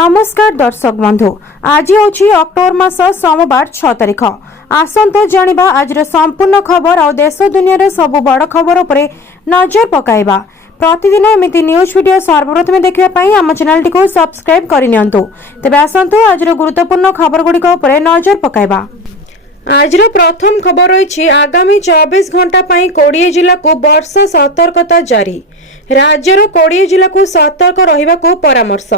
नमस्कार दर्शक बंधु आज हूँ अक्टोबर मास सोमवार 6 तारिख। आसंतु जानिबा आज संपूर्ण खबर और देश दुनिया सबु बड़ खबर उपरे नजर पकाइबा। प्रतिदिन एमती न्यूज वीडियो सर्वप्रथम देखा आम चैनल टी सब्सक्राइब करनियंतु। तेबे आसंतु आज गुरुत्वपूर्ण खबर गुड़िक उपरे नजर पकाइबा। आज प्रथम खबर रही आगामी 24 घंटा 20 जिला को वर्षा सतर्कता जारी। राज्यर 20 जिला को सतर्क रहिबाकू परामर्श।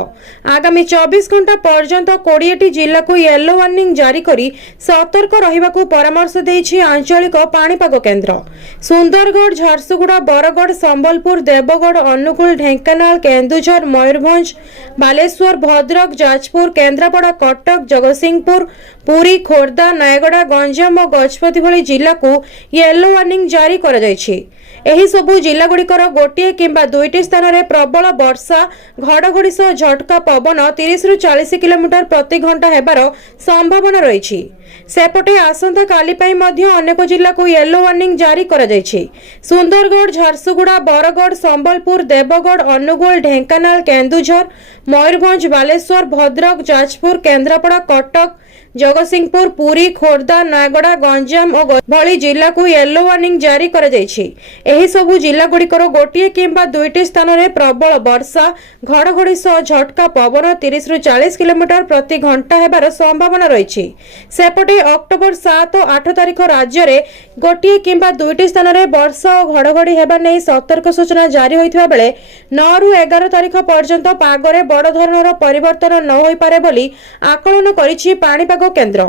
आगामी 24 घंटा पर्यंत 20 जिला को येलो वार्निंग जारी करी सतर्क रहिबाकू परामर्श देइछि आंचलिक पाणीपाग केन्द्र। सुंदरगढ़, झारसुगुड़ा, बरगढ़, संबलपुर, देवगढ़, अनुगुल, ढेंकानाल, केन्दुझर, मयूरभंज, बालेश्वर, भद्रक, जाजपुर, केन्द्रापड़ा, कटक, जगतसिंहपुर, पुरी, खोर्धा, नयगड़ा, गंजाम और गजपति भली जिला को येलो वार्निंग जारी करा जायछि। एही सबु जिला गुड़िकर गोटे किंबा दुईटी स्थान में प्रबल वर्षा घड़घड़ी सह झटका पवन 30 ରୁ 40 किलोमीटर प्रति घंटा हेबार संभावना रही। सेपटे आसंता काली पई मध्य अनेक जिला को येलो वार्निंग जारी करा जायछि। सुंदरगढ़, झारसुगुड़ा, बरगढ़, संबलपुर, देवगढ़, अनुगुल, ढेंकानाल, केन्दुझर, मयूरभंज, बालेश्वर, भद्रक, जाजपुर, केन्द्रापड़ा, कटक, जगतसिंहपुर, पुरी, खोर्धा, नयगड़ा, गंजाम और भली जिला को येलो वार्निंग जारी करा जायछि। एही सबु जिला गुड़िकर गोटे किंबा दुईटी स्थान में प्रबल वर्षा घड़घड़ी सह झटका पवन 30 ରୁ 40 किलोमीटर प्रति घंटा हेबार संभावना रही। सेपटे अक्टोबर 7 और 8 तारिख राज्य में गोटे किंबा दुईटी स्थान में वर्षा और घड़घड़ी हेबा नै सतर्क सूचना जारी होइथिबा बेले 9 ରୁ 11 तारिख पर्यंत पागरे बड़ धरणर परिवर्तन न होई पारे बोली आकलन करिछि पाणीपाग केन्द्र।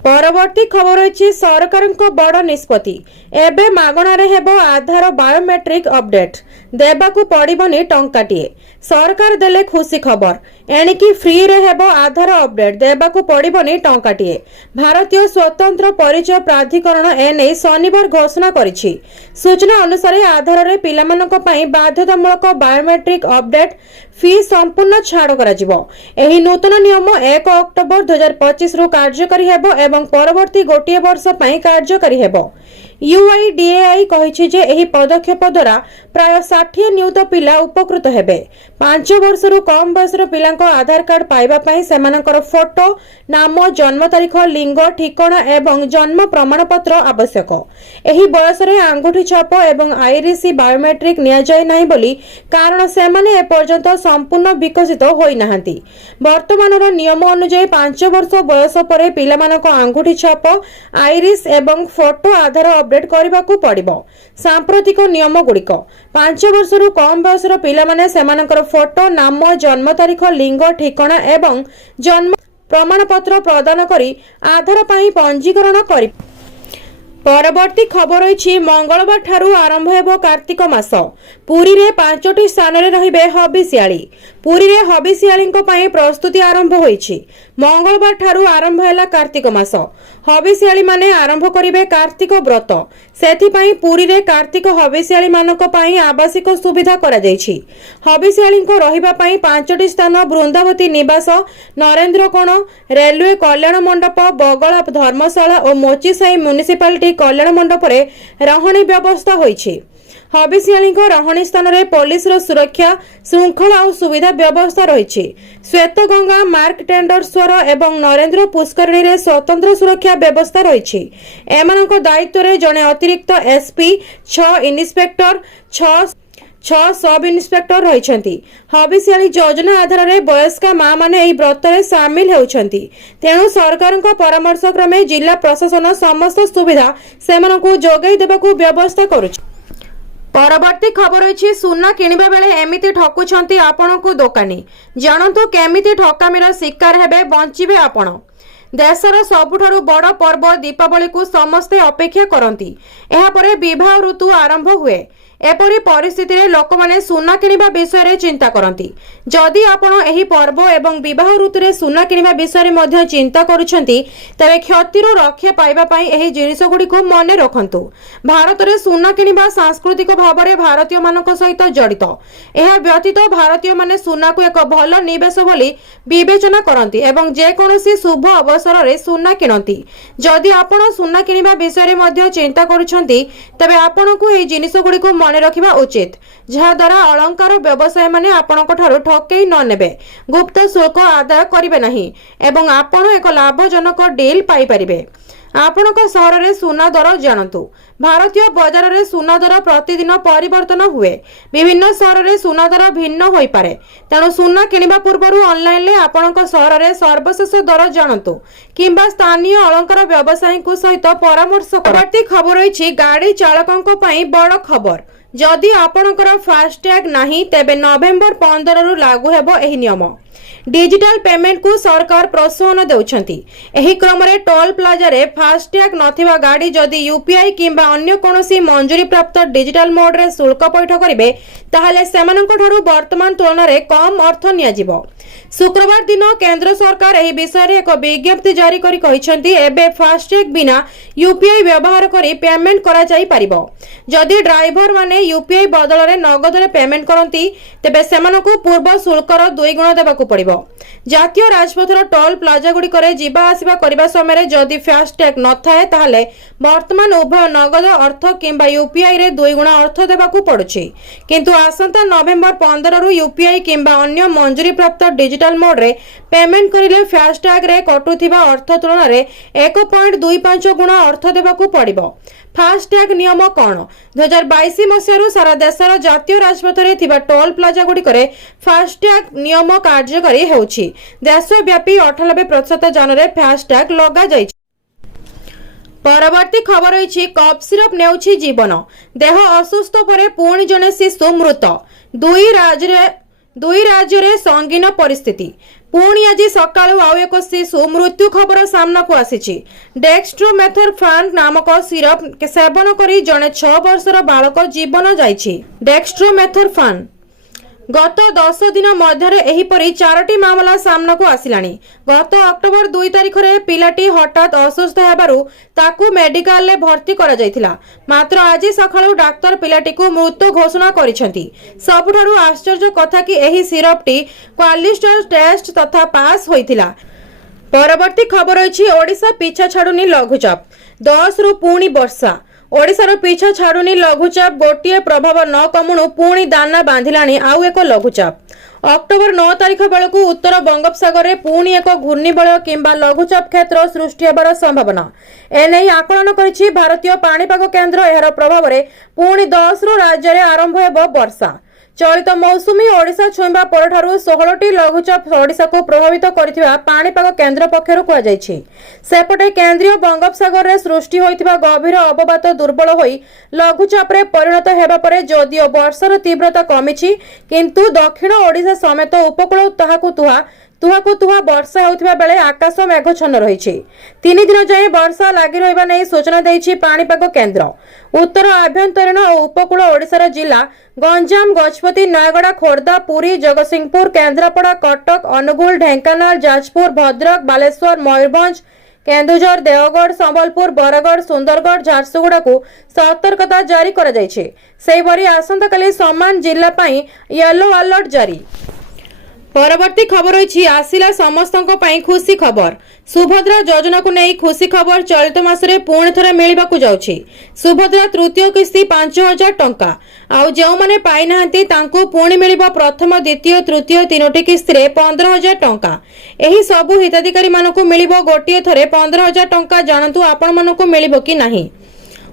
परवर्ती खबर रही सरकार बड़ निष्पत्ति। एबे मागणारे हेबो आधार बायोमेट्रिक अपडेट देबाकू पड़िबनी टंकाटिए। सरकार देले खुशी खबर। एणिकी फ्री रे हेबो आधार अपडेट देबाकू पड़िबनी टंकाटिए। भारतीय स्वतंत्र परिचय प्राधिकरण एने शनिवार घोषणा करिछि। सूचना अनुसार आधार रे पिलामानक पई बाध्यतामूलक बायोमेट्रिक अपडेट फी संपूर्ण छाड़ करा जिवो। एही नूतन नियम 1 अक्टोबर 2025 रु कार्यकारी हेबो एवं परवर्ती गोटे वर्ष पई कार्यकारी हेबो। यूआईडीएआई कहिछि जे एही पदक्षेप द्वारा प्राय 60 नियुत पिला उपकृत हेबे। 5 वर्ष रु कम बयसर पिलांको आधार कार्ड पाइबा पई सेमानकर फोटो, नाम, जन्म तारीख, लिंग, ठिकाना एवं जन्म प्रमाण पत्र आवश्यक। एही बयस रे अंगूठी छाप एवं आईरिस बायोमेट्रिक निया जाय नाही बोली कारण सेमाने ए पर्यंत संपूर्ण विकसित होई नाहंती। वर्तमानर नियम अनुसार 5 वर्ष बयस परे पिलामानको अंगूठी छाप, आईरिस एवं फोटो आधार अपडेट करबाकू पड़िबो। सांप्रतिक नियम गुड़िक 5 वर्ष रु कम बयसर पिलामाने सेमानकर फोटो, नाम, जन्म तारीख, लिंग, ठिकाना एवं जन्म प्रमाण पत्र प्रदान करी आधार पई पंजीकरण करि। परवर्ती खबर रही मंगलवार ठारू आरंभ हेबो कार्तिक मास। पुरी रे 5टी स्थान रे रहिबे हबिसियाली। पुरी रे हबिसियालींको पई प्रस्तुति आरंभ होईछि। मंगलवार ठारू आरंभ हैला कार्तिक मास। हबिसियाली माने आरंभ करिवे कार्तिक व्रत। सेथि पई पुरी रे कार्तिक हबिसियाली मानक पई आवासिक सुविधा करा जायछि। हबिसियालींको रहिबा पई 5टी स्थान बृंदावती निवास, नरेंद्र कोण, रेलवे कल्याण मंडप, बगला धर्मशाला और मोचीसाई म्युनिसिपालिटी कल्याण मंडप रे रहणी व्यवस्था होईछि। हबिसियाली रहणी स्थान रे पुलिस रो सुरक्षा श्रृंखला और सुविधा व्यवस्था रही। श्वेतगंगा, मार्कटेंडरस्वर एवं नरेंद्र पुष्करणी रे स्वतंत्र सुरक्षा व्यवस्था रही। एमानक दायित्व रे जने अतिरिक्त एसपी, 6 इन्स्पेक्टर, 6 सब इन्स्पेक्टर रही। हबिसियाली योजना आधार रे वयस्का मां माने एही व्रत रे शामिल हेउछंती। तेणु सरकार परामर्श क्रमे जिला प्रशासन समस्त सुविधा सेमानकू जोगाई देबाकू व्यवस्था करुछि। परवर्ती खबर रही सुना किणवा बेले एमिति ठकुछंती आपनकू दोकानी। जानतु केमिति ठकामीर शिकार हेबे बंचिबे आपण। देशर सबुठारु बड़ पर्व दीपावली को समस्ते अपेक्षा करती। एहा परे विवाह ऋतु आरंभ हुए। एपरी परिस्थिति रे लोक माने सुना किणवा विषय रे चिंता करती। जदि आपण एही पर्व एवं विवाह ऋतु रे सुना किणवा विषय रे मध्य चिंता करूछंती तबे क्षतिरु रक्षा पाइबा पई एही जिनिस गुडी को मने रखंतु। भारत रे सुना किणवा सांस्कृतिक भाव रे भारतीय मानक सहित जड़ित। एहा व्यतीत भारतीय माने सुना को एक भल निवेश बोली विवेचना करती एवं जे कोनोसी शुभ अवसर रे सुना किणती। जदि आपण सुना किणवा विषय रे मध्य चिंता करूछंती तबे आपणकू एही जिनिस गुडी को मने रखिबा उचित जहा द्वारा अलंकार व्यवसाय माने आपनक ठारू ठकेई न नेबे गुप्त शुल्क आदाय करिवे नाही एवं आपण एक लाभजनक डील पाई परिबे। आपनक सहर रे सुना दर जानतु। भारतीय बाजार रे सुना दर प्रतिदिन परिवर्तन हुए। विभिन्न सहर रे सुना दर भिन्न होई पारे। तेणु सुना किनिबा पूर्वरु ऑनलाइन ले आपनक सहर रे सर्वशेष दर जानतु किंबा स्थानीय अलंकार व्यवसायी को सहित परामर्श करती। खबर रही गाड़ी चालकों पई बड़ खबर। जदि आपनकर फास्टैग नाही तेबे नवेम्बर 15 रु लागू हेबो एही नियम। डिजिटल पेमेंट को सरकार प्रोत्साहन देउछंती। एही क्रम रे टोल प्लाजा रे फास्टैग नथिबा गाड़ी जदि यूपीआई किंबा अन्य कोनोसी मंजूरी प्राप्त डिजिटल मोड रे शुल्क पैठ करिवे ताहाले सेमानक ठारू वर्तमान तुलना रे कम अर्थ निया जिवो। शुक्रवार दिन केंद्र सरकार एही विषय रे एक विज्ञप्ति जारी करी कहिसंती एबे फास्टैग बिना यूपीआई व्यवहार करी पेमेंट करा जाई परिबो। जदि ड्राइवर माने यूपीआई बदल रे नगद रे पेमेंट करंती तेबे सेमानकु पूर्व शुल्कर 2 गुण देबाकू पड़िबो। जातीय राजपथर टोल प्लाजा गुडी करे जीवा आसीबा करिबा समय जदि फास्टैग न थाए ताहाले वर्तमान उभय नगद अर्थ किंबा यूपीआई रे 2 गुण अर्थ देबाकू पड़ुछि। किंतु आसंता नवेम्बर 15 रु यूपीआई किंबा अन्य मंजूरी प्राप्त डिजिटल मोड रे पेमेंट करिले फास्टैग रे कटुथिबा अर्थ तुलना रे 1.25 गुण अर्थ देबाकू पड़िबो। फास्टैग नियम कौन? 2022 मसीह सारा देशर जातीय राजपथ रे थिबा टोल प्लाजा गुडी करे फास्टैग नियम कार्यकारी हेउछि। देशव्यापी 98% जान रे फास्टैग लगा जाय। परवर्ती खबर रही कफ सिरप नेउछि जीवन। देह असुस्थ परे पुणी जने शिशु मृत। दुई राज्य रे संगीन परिस्थिति। पुणी आज सकाळु आउ एक शिशु मृत्यु खबर सामना को आसीछि। डेक्स्ट्रोमेथोर्फान नामक सिरप सेवन करी जने 6 वर्षर बालक जीवन जाइछि। डेक्स्ट्रोमेथोर्फान गत 10 दिन मध्य एहीपरी 4टी मामला सामना को आसिलानी। गत अक्टोबर 2 तारिख रे पिलाटी हठात असुस्थ हेबारु ताकू मेडिकल ले भर्ती करा जायथिला। मात्र आज सकाळु डाक्टर पिलाटी को मृत घोषणा करिसेंती। सबुठारु आश्चर्य कथा कि एही सिरपटी क्वालिटी टेस्ट तथा पास होइथिला। परवर्ती खबर अछि ओडिशा पीछा छाडुनी लघुचाप। 10 रु पुणी वर्षा। ओडिशार पीछा छाडुनी लघुचाप गोटिए प्रभाव न कमुणु पुणी दाना बांधिलाणी आउ एक लघुचाप। अक्टोबर 9 तारिख बेलकु उत्तर बंगोपसागर रे पुणी एक घूर्णिबलय किंबा लघुचाप क्षेत्र सृष्टि हेबार संभावना। एने आकलन करिछि भारतीय पाणीपाग केन्द्र। एहार प्रभाव रे पुणी 10 रु राज्य रे आरंभ हेबो वर्षा। चलित मौसुमी ओडिशा छुईबा परठारु 16टी लघुचाप ओडिशा को प्रभावित करथिबा पाणीपाग केन्द्र पक्षरु कुआ जायछि। सेपटे केंद्रीय बंगोपसागर रे सृष्टि होइथिबा गभीर अवपात दुर्बल होई लघुचाप रे परिणत हेबा परे जदियो वर्षार तीव्रता कमिछि किंतु दक्षिण ओडिशा समेत उपकूल तुहा वर्षा होउथिबा बेले आकाश मेघछन्न रहिछि। 3 दिन जाए वर्षा लागि रहबा नै सूचना दैछि पाणीपाग केन्द्र। उत्तर आभ्यंतरीण और उपकूल ओडिशार जिला गंजाम, गजपति, नयगड़ा, खोर्धा, पुरी, जगतसिंहपुर, केन्द्रापड़ा, कटक, अनुगुल, ढेंकानाल, जाजपुर, भद्रक, बालेश्वर, मयूरभंज, केन्दुझर, देवगढ़, संबलपुर, बरगढ़, सुंदरगढ़, झारसुगुड़ा को सतर्कता जारी करा जायछि। सेहिपरि आसंताकाली समान जिला पई येलो अलर्ट जारी। परवर्ती खबर रही आसिला समस्तों पई खुशी खबर। सुभद्रा योजना को नहीं खुशी खबर। चलित मासरे पुणी थरे मिलिबाकु जाउछि। सुभद्रा तृतीय किस्ती 5000 टंका। आउ जेउ माने पाई नाहंती तांको पुणी मिलिबो प्रथम, द्वितीय, तृतीय 3टी किस्ती रे 15000 टंका। एही सबु हिताधिकारी मानको मिलिबो गोटिए थरे 15000 टंका। जानतु आपण मानको मिलिबो कि नाही।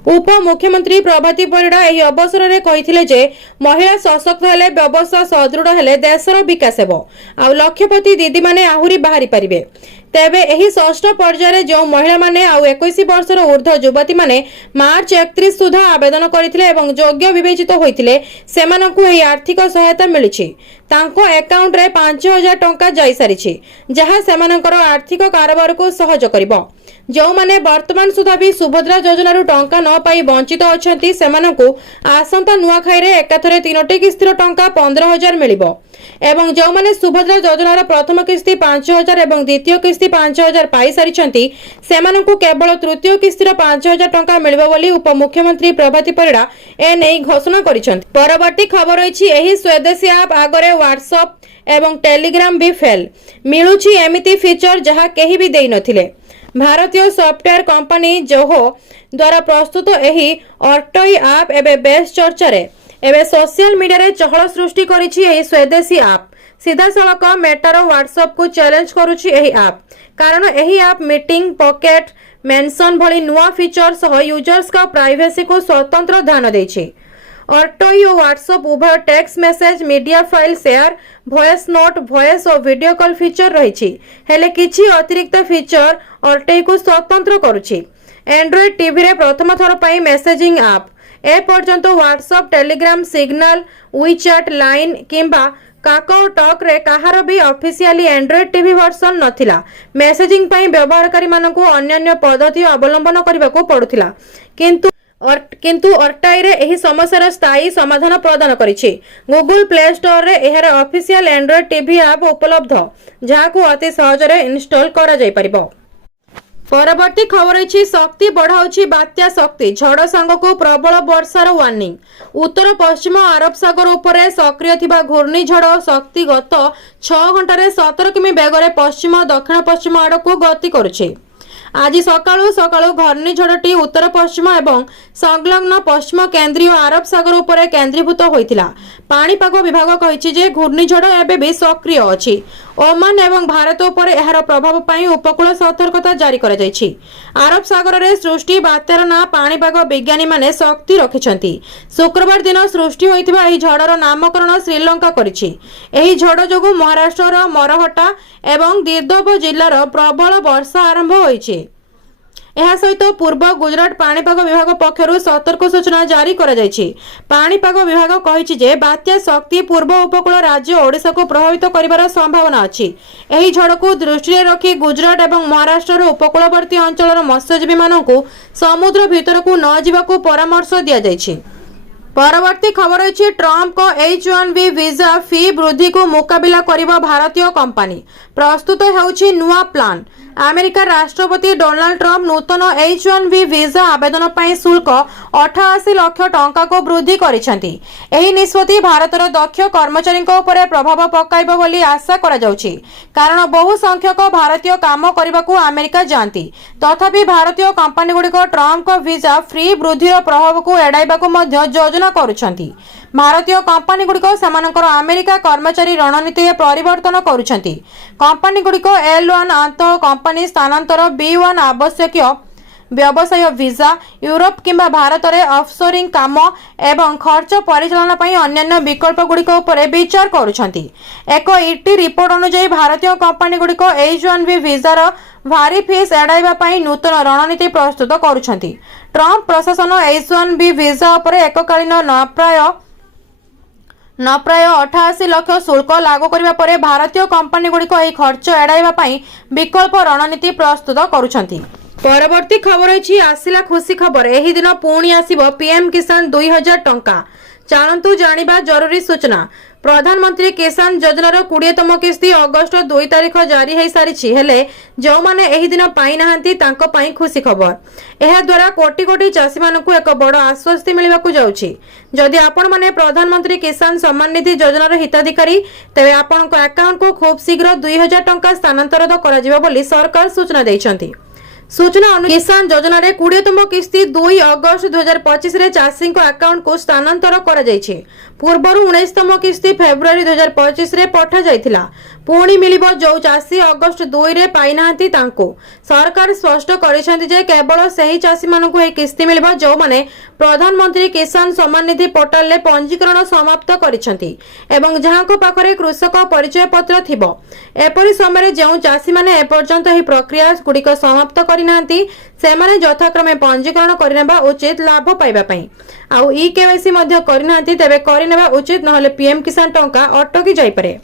उप मुख्यमंत्री प्रभाती परिड़ा एही अवसर रे कहिथिले जे महिला सशक्त हेले, व्यवस्था सदृढ़ हेले देशर विकास हेबो आ लक्षपति दीदी माने आहुरी बाहरी परिबे। तेबे एही षष्ठ पर्याय जो महिला माने आ 21 वर्षर ऊर्ध्व युवती माने मार्च 31 सुधा आवेदन करथिले एवं योग्य विवेचित होइथिले सेमानकु एही आर्थिक सहायता मिलिछि। तांको अकाउंट रे 5000 टंका जाई सारिछि जहा सेमानकर आर्थिक कारोबार को सहज करिवो। जो माने वर्तमान सुधा भी सुभद्रा योजना रु टंका न पाई वंचित अछंती सेमानकु आसंता नुआखाई रे एकाथरे 3टी किस्तीर टंका 15000 मिलिबो एवं जो माने सुभद्रा योजनार प्रथम किस्ती 5000 एवं द्वितीय किस्ती 5000 पाई सारिछंती सेमानकु केवल तृतीय किस्तीर 5000 टंका मिलिबो बोली उप मुख्यमंत्री प्रभाती परिड़ा ए नै घोषणा करिछंती। परवर्ती खबर रही एही स्वदेशी ऐप आगरे व्हाट्सएप एवं टेलीग्राम भी फेल मिलुछि एमिति फीचर जहा केही भी देई नथिले। भारतीय सॉफ्टवेयर कंपनी जोहो द्वारा प्रस्तुत एही ऑर्टोई ऐप एबे बेस चर्चा रे। एबे सोशल मीडिया रे चहल सृष्टि करिछि एही स्वदेशी ऐप सीधा सड़क मेटार व्हाट्सएप को चैलेंज करुछि एही ऐप कारण एही ऐप मीटिंग पॉकेट मेंशन भली नुआ फीचर सह यूजर्स का प्राइवेसी को स्वतंत्र ध्यान देछि। ऑटोई और व्हाट्सएप उभय text message media file share voice note voice और वीडियो कॉल फीचर रही हेले किछि अतिरिक्त फीचर ऑटोई को स्वतंत्र करुछि। एंड्रॉइड टीवी रे प्रथम थर पई मेसेजिंग ऐप ए पर्यंत WhatsApp Telegram Signal WeChat Line किंबा काकाओ टॉक रे कहार भी ऑफिशियली एंड्रॉइड टीवी वर्जन नथिला। मेसेजिंग पई व्यवहारकारी मानकु अन्य पद्धति अवलंबन करबा को पडुथिला किंतु ऑटोई रे एही समस्यार स्थायी समाधान प्रदान करिछि। गूगल प्ले स्टोर रे एहार ऑफिशियल एंड्रॉइड टीवी ऐप उपलब्ध जाहाकु अति सहज रे इंस्टॉल करा जाय परिबो। परवर्ती खबर अछि शक्ति बढ़ाउछि बात्या शक्ति झड़ सांगको प्रबल वर्षार वार्निंग। उत्तर पश्चिम अरब सागर उपरे सक्रिय थिबा घूर्णिझड़ शक्ति गत 6 घंटा 17 किमी बेगरे पश्चिम दक्षिण पश्चिम आड़को गति करुछि। आज सकाळु सकाळु घूर्णिझड़टी उत्तर पश्चिम एवं संलग्न पश्चिम केंद्रीय अरब सागर उपरे केंद्रीभूत होइतिला। पाणीपाग विभाग कहिछि जे घूर्णिझड़ एबे भी सक्रिय अछि। ओमान एवं भारत उपरे एहार प्रभाव पई उपकूल सतर्कता जारी करा जायछि। अरब सागर रे सृष्टि बात्यार ना पाणीपाग विज्ञानी माने शक्ति रखिछंती। शुक्रवार दिन सृष्टि होइतिबा एही झड़र नामकरण श्रीलंका करिछि। एही झड़ जोगु महाराष्ट्रर मरहटा एवं दिर्दब जिल्लार प्रबल वर्षा आरंभ होइछि। एहा सहित पूर्व गुजरात पाणीपाग विभाग पक्षरु सतर्क सूचना जारी करा जायछि। पाणीपाग विभाग कहिछि जे बात्या शक्ति पूर्व उपकूल राज्य ओडिशा को प्रभावित करिवार संभावना अछि। एही झड़को दृष्टि रखी गुजरात एवं महाराष्ट्र उपकूलवर्ती अंचलर मत्स्यजीवी मानकु समुद्र भितरकु न जिबाकु परामर्श दिया जायछि। परवर्ती खबर अछि ट्रम्प को H1B वीजा फी वृद्धि को मुकाबिला करिबा भारतीय कंपनी प्रस्तुत हेउछि नुआ प्लान। अमेरिका राष्ट्रपति डोनाल्ड ट्रम्प नूतन H1B वीजा आवेदन पई शुल्क 88 लाख टंका को वृद्धि करिसेंती। एही निष्पत्ति भारतर दक्ष कर्मचारी उपरे प्रभाव पकाइबो बोली आशा करा जाउछि कारण बहु संख्यक भारतीय काम करबाकू अमेरिका जांती। तथापि भारतीय कंपनी गुड़िक ट्रम्प को वीजा फ्री वृद्धिर प्रभाव को एडाइबाकू मध्य योजना करुछंती। भारतीय कंपनी गुड़िक सेमानकर अमेरिका कर्मचारी रणनीति परिवर्तन करुछंती। कंपनी गुड़िक L1 अंतः कंपनी स्थानांतर B1 आवश्यक व्यवसाय वीजा यूरोप किंबा भारत में ऑफशोरिंग काम एवं खर्च परिचालन पई अन्य विकल्प गुड़िक उपरे विचार करुछंती। एक ईटी रिपोर्ट अनुसार भारतीय कंपनी गुड़िक H1B वीजार भारी फीस एडाइबा पई नूतन रणनीति प्रस्तुत करुछंती। ट्रम्प प्रशासन H1B वीजा उपरे एककालीन न प्राय 88 लाख शुल्क लागू करिबा परे भारतीय कंपनी गुड़िक एही खर्च एडाइबा पई विकल्प रणनीति प्रस्तुत करुछंती। परवर्ती खबर अछि आसिला खुशी खबर एही दिन पुणी आसीबो पीएम किसान 2000 टंका। चालंतु जानिबा जरूरी सूचना प्रधानमंत्री किसान योजनार 20तम किस्ती अगस्त 2 तारिख जारी है सारिछि हेले जो माने एही दिन पाई नाहंती तांको पाई खुशी खबर। एहा द्वारा कोटी कोटी चासी मानकु एक बड़ आश्वस्ति मिलिबाकू जाउछि। जदि आपण माने प्रधानमंत्री किसान सम्मान निधि योजनार हिताधिकारी तेबे आपणको अकाउंट को खूब शीघ्र 2000 टंका स्थानांतरित करा जिवो बोली सरकार सूचना दैछंती। सूचना अनुसार किसान योजना रे 20तम किस्ती 2 अगस्त 2025 रे चासी को अकाउंट को स्थानांतर करा जायछि। पूर्वरु 19तम किस्ती फेब्रुआरी 2025 रे पठा जायथिला। पुणी मिलिबो जो चासी अगस्त 2 रे पाई नाहंती तांको सरकार स्पष्ट करिसेंती जे केवल सही चासी मानकु ए किस्ती मिलिबो जो माने प्रधानमंत्री किसान सम्मान निधि पोर्टल ले पंजीकरण समाप्त करिसेंती एवं जहांको पाखरे कृषक परिचय पत्र थिबो। एपरि समय जो चासी माने एपर्यंत ही प्रक्रिया गुड़िक समाप्त करिनांती सेमाने यथाक्रमे पंजीकरण करिनेबा उचित लाभ पाइबा पई आउ ई केवाईसी मध्य करिनांती तेबे करिनेबा उचित नहले पीएम किसान टंका अटकी जाई पारे।